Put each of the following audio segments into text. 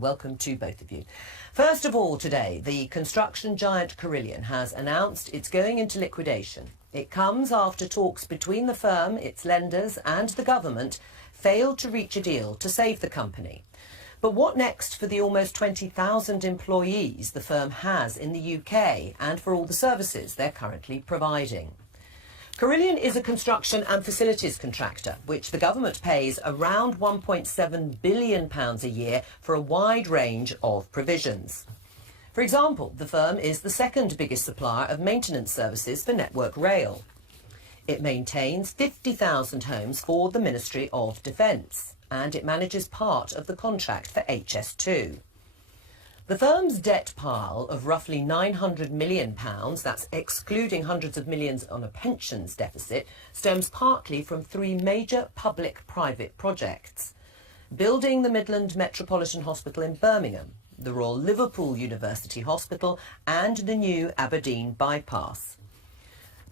Welcome to both of you. First of all today, the construction giant Carillion has announced it's going into liquidation. It comes after talks between the firm, its lenders and the government failed to reach a deal to save the company. But what next for the almost 20,000 employees the firm has in the UK and for all the services they're currently providing? Carillion is a construction and facilities contractor, which the government pays around £1.7 billion a year for a wide range of provisions. For example, the firm is the second biggest supplier of maintenance services for Network Rail. It maintains 50,000 homes for the Ministry of Defence, and it manages part of the contract for HS2. The firm's debt pile of roughly £900 million, that's excluding hundreds of millions on a pensions deficit, stems partly from three major public-private projects: building the Midland Metropolitan Hospital in Birmingham, the Royal Liverpool University Hospital and the new Aberdeen bypass.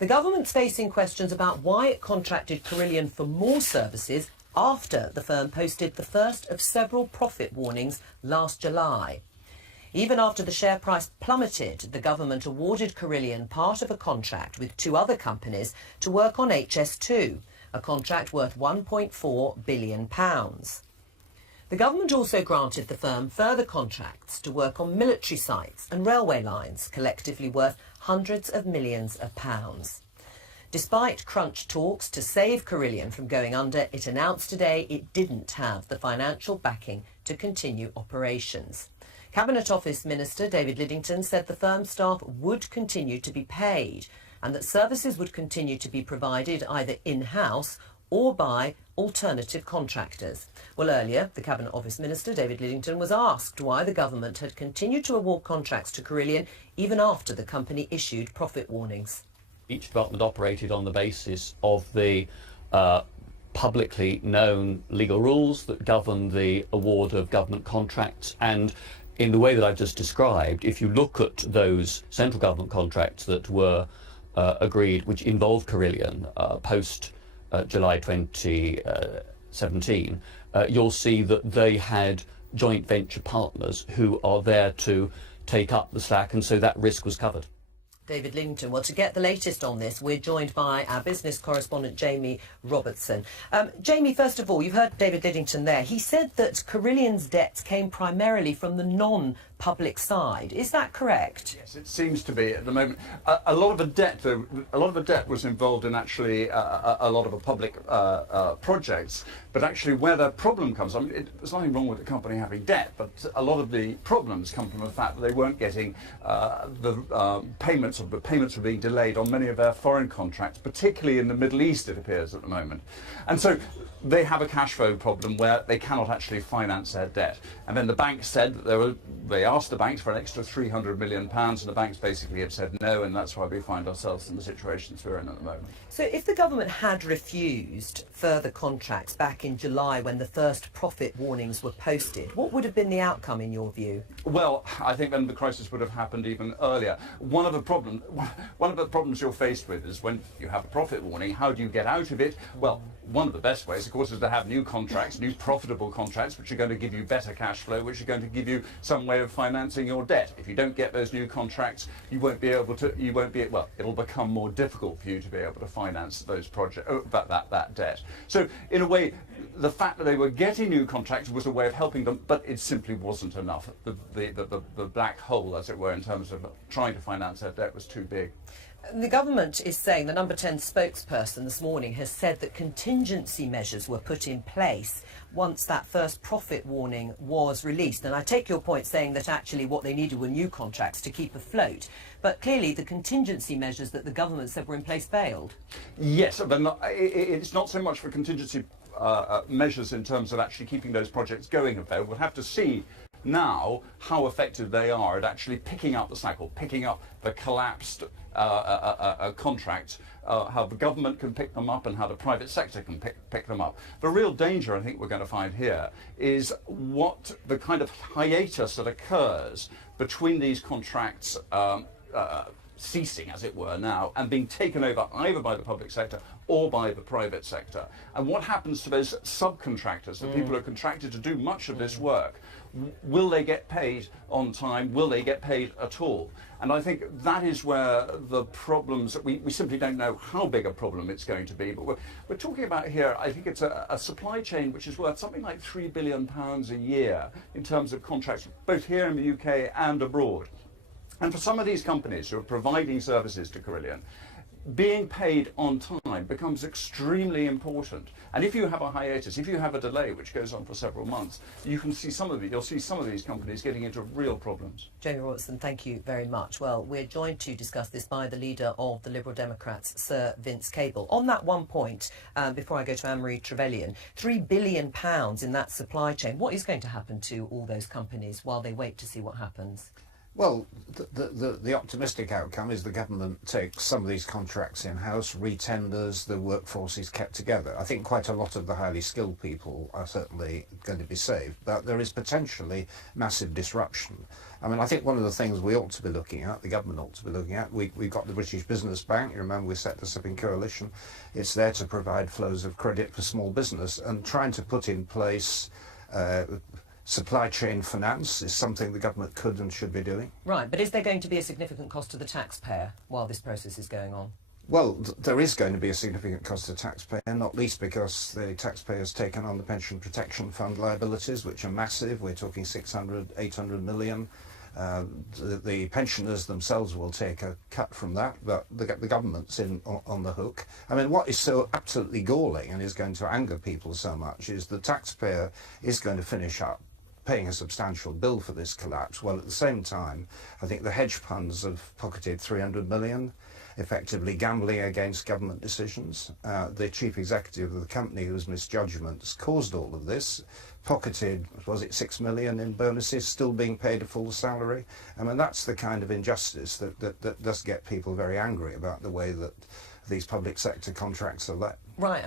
The government's facing questions about why it contracted Carillion for more services after the firm posted the first of several profit warnings last July. Even after the share price plummeted, the government awarded Carillion part of a contract with two other companies to work on HS2, a contract worth £1.4 billion. The government also granted the firm further contracts to work on military sites and railway lines, collectively worth hundreds of millions of pounds. Despite crunch talks to save Carillion from going under, it announced today it didn't have the financial backing to continue operations. Cabinet Office Minister David Lidington said the firm's staff would continue to be paid and that services would continue to be provided either in-house or by alternative contractors. Well, earlier, the Cabinet Office Minister David Lidington was asked why the government had continued to award contracts to Carillion even after the company issued profit warnings. Each department operated on the basis of the publicly known legal rules that govern the award of government contracts, and in the way that I've just described, if you look at those central government contracts that were agreed, which involved Carillion post July 2017, you'll see that they had joint venture partners who are there to take up the slack, and so that risk was covered. David Lidington. Well, to get the latest on this, we're joined by our business correspondent, Jamie Robertson. Jamie, first of all, you've heard David Lidington there. He said that Carillion's debts came primarily from the non-public side. Is that correct? Yes, it seems to be at the moment. A lot of the debt, was involved in actually a lot of the public projects. But actually, where the problem comes, I mean, there's nothing wrong with the company having debt, but a lot of the problems come from the fact that they weren't getting the payments were being delayed on many of their foreign contracts, particularly in the Middle East, it appears, at the moment. And so they have a cash flow problem where they cannot actually finance their debt. And then the bank said that they asked the banks for an extra £300 million, and the banks basically have said no, and that's why we find ourselves in the situations we're in at the moment. So if the government had refused further contracts back in July when the first profit warnings were posted, what would have been the outcome in your view? Well, I think then the crisis would have happened even earlier. One of the problems you're faced with is when you have a profit warning, how do you get out of it? Well, one of the best ways, of course, is to have new contracts, new profitable contracts, which are going to give you better cash flow, which are going to give you some way of financing your debt. If you don't get those new contracts, well, it'll become more difficult for you to be able to finance those projects, that debt. So, in a way, the fact that they were getting new contracts was a way of helping them, but it simply wasn't enough. The black hole, as it were, in terms of trying to finance their debt was too big. The government is saying, the Number 10 spokesperson this morning has said that contingency measures were put in place once that first profit warning was released. And I take your point saying that actually what they needed were new contracts to keep afloat. But clearly the contingency measures that the government said were in place failed. Yes, but it's not so much for contingency measures in terms of actually keeping those projects going. We'll have to see now how effective they are at actually picking up the slack, or picking up the collapsed contracts, how the government can pick them up and how the private sector can pick them up. The real danger, I think, we're going to find here is what the kind of hiatus that occurs between these contracts ceasing, as it were, now, and being taken over either by the public sector or by the private sector. And what happens to those subcontractors, the people who are contracted to do much of this work? Will they get paid on time? Will they get paid at all? And I think that is where the problems, we simply don't know how big a problem it's going to be. But we're talking about here, I think it's a supply chain which is worth something like £3 billion a year in terms of contracts, both here in the UK and abroad. And for some of these companies who are providing services to Carillion, being paid on time becomes extremely important. And if you have a hiatus, if you have a delay which goes on for several months, you can see some of it. You'll see some of these companies getting into real problems. Jamie Robertson, thank you very much. Well, we're joined to discuss this by the leader of the Liberal Democrats, Sir Vince Cable. On that one point, before I go to Anne-Marie Trevelyan, £3 billion in that supply chain. What is going to happen to all those companies while they wait to see what happens? Well, the optimistic outcome is the government takes some of these contracts in-house, retenders, the workforce is kept together. I think quite a lot of the highly skilled people are certainly going to be saved, but there is potentially massive disruption. I mean, I think one of the things we ought to be looking at, the government ought to be looking at, we've got the British Business Bank. You remember we set this up in Coalition. It's there to provide flows of credit for small business, and trying to put in place supply chain finance is something the government could and should be doing. Right, but is there going to be a significant cost to the taxpayer while this process is going on? Well, there is going to be a significant cost to the taxpayer, not least because the taxpayer's taken on the Pension Protection Fund liabilities, which are massive. We're talking 600, 800 million. The pensioners themselves will take a cut from that, but the government's on the hook. I mean, what is so absolutely galling and is going to anger people so much is the taxpayer is going to finish up paying a substantial bill for this collapse, while at the same time, I think the hedge funds have pocketed 300 million, effectively gambling against government decisions. The chief executive of the company, whose misjudgments caused all of this, pocketed, was it 6 million in bonuses, still being paid a full salary. I mean, that's the kind of injustice that does get people very angry about the way that these public sector contracts are let. Right.